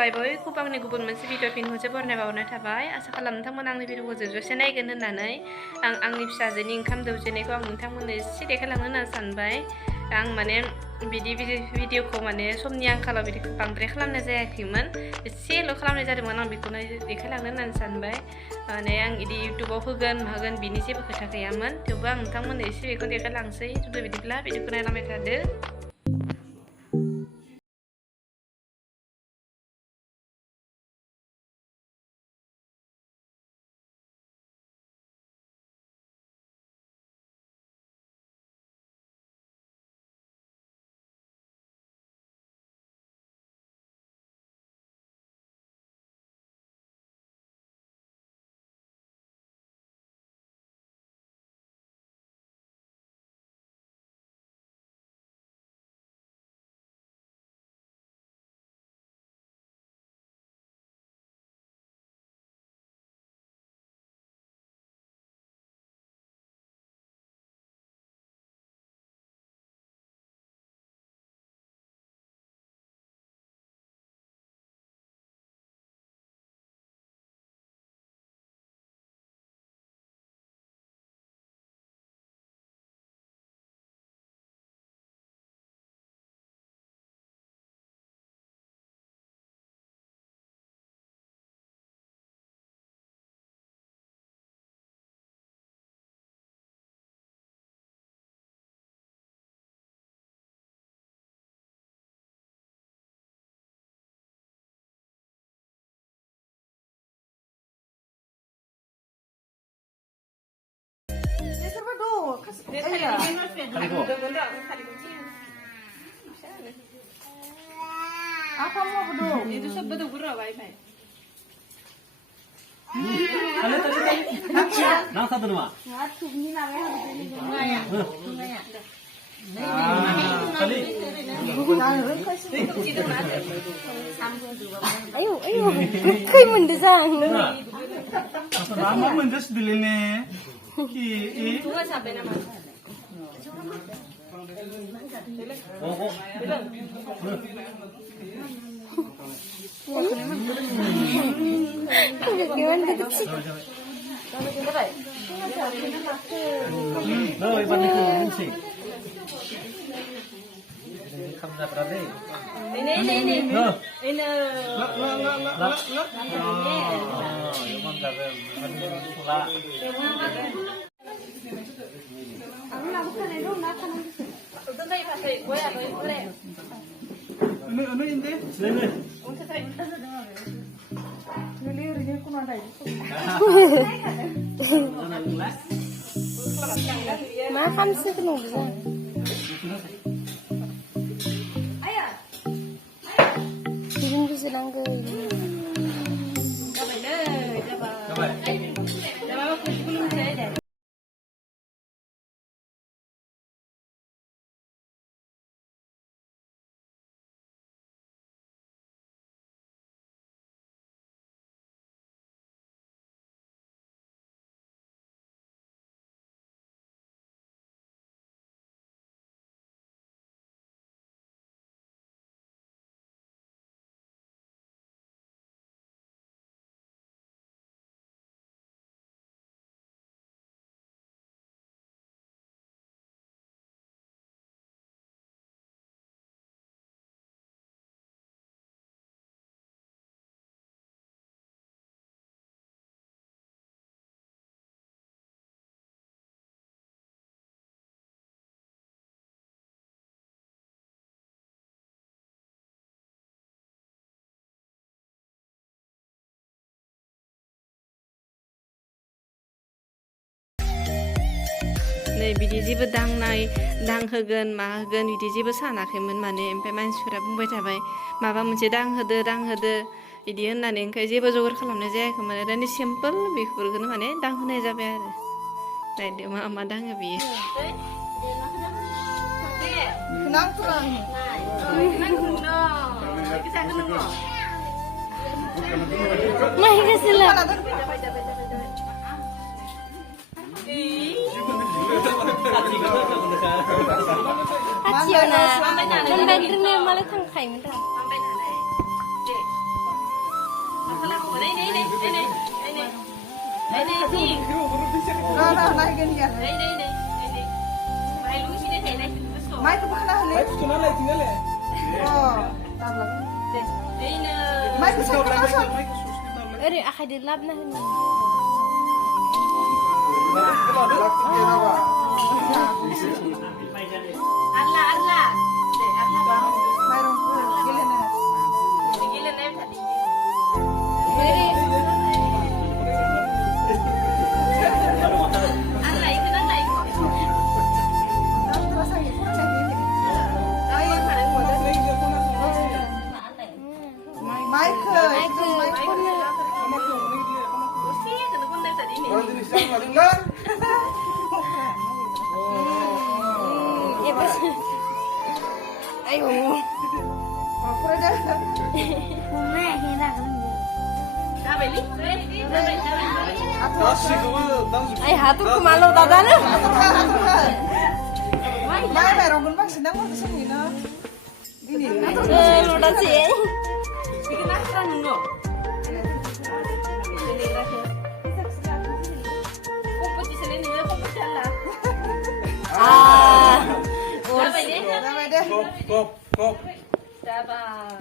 खुलुमबाय बयखौबो आंनि गुबुन मोनसे भिडिअ फिन खनसे बरायनाय बावनाय थाबाय आसा खालाम नोंथांमोन आंनि भिडिअखौ जोबजासे नायगोन होननानै आंनि फिसाजोनि ओंखाम दौजेननायखौ आं नोंथांमोननो एसे देखायलांनो होनना सानबाय आं माने बिदि भिडिअखौ माने समनि आंखालाव बिदि बांद्राय खालामनाय जायाखैमोन एसेल' खालामनाय जादोंमोन आं बेखौनो देखायलांनो होननानै सानबाय माने आं बिदि इउटुबाव होगोन बिनि जेबो खोथा गैयामोन थेवबो आं नोंथांमोननो एसे बेखौ देखायलांसै बिदिब्ला भिडिअखौ नायलांबाय थादो। Apa mau beduk? Itu sebeduk berapa wifi? Nang satu nama. Ini namanya Ayo, kai mendesang. Nama mendes bilene. Ki. Tunggu sampai nama. Gimana gitu sih? No, iban itu musik. Kamera berapa? Ini. No. Ini. Lah. Iman berapa? Pula. Ano hindi? Sino? Makan sih kan bisa. Bikin tuh sedang ke ini. नै बिदि जेबो दांहोगोन मा होगोन बिदि जेबो सानाखैमोन माने ओमफ्राय मानसिफोरा बुंबाय थाबाय माबा मोनसे दांहोदो बिदि होननानै ओंखाय जेबो जगार खालामनाय जायाखैमोन ओरैनो सिम्पोल बेफोरखौनो माने दांहोनाय जाबाय आरो नायदो मा दाङो बियो Mai kesela. Aciona. Membantunya malah tangkai mentah. Đây đây đây đây này đây này đây này chị Nah, naik gini ya. đây đây đây đây đây mai lu sini thầy này số Mai ke mana Baik, nih? tinggal lah, tinggal lah. Oh, tar lagi. đây nè Mai ke sana masuk. Baik, sus kita lah. Eri akad lab na huni. Arla Arla deh Arla bang Mai rong gila nih. gila nih tadi Eri Arla ikut Arla ikut Terus aja kurang lagi. Ayo pada muda Mai ke. ay ko na. kursi kena pun dari tadi nih Ya pas. Ayo. Oh, kurang dah. Mama hira kan. dah beli dah beli Kasih kamu, tahu. Ay hatur ko malo dada na. Mai rong gun bang sedang mau kesini no. Gini. Loda si. bikin nasran nunggu kumpul di sini nih kumpul jalan Ah. dah beli Dah mai deh. Kop. dah bang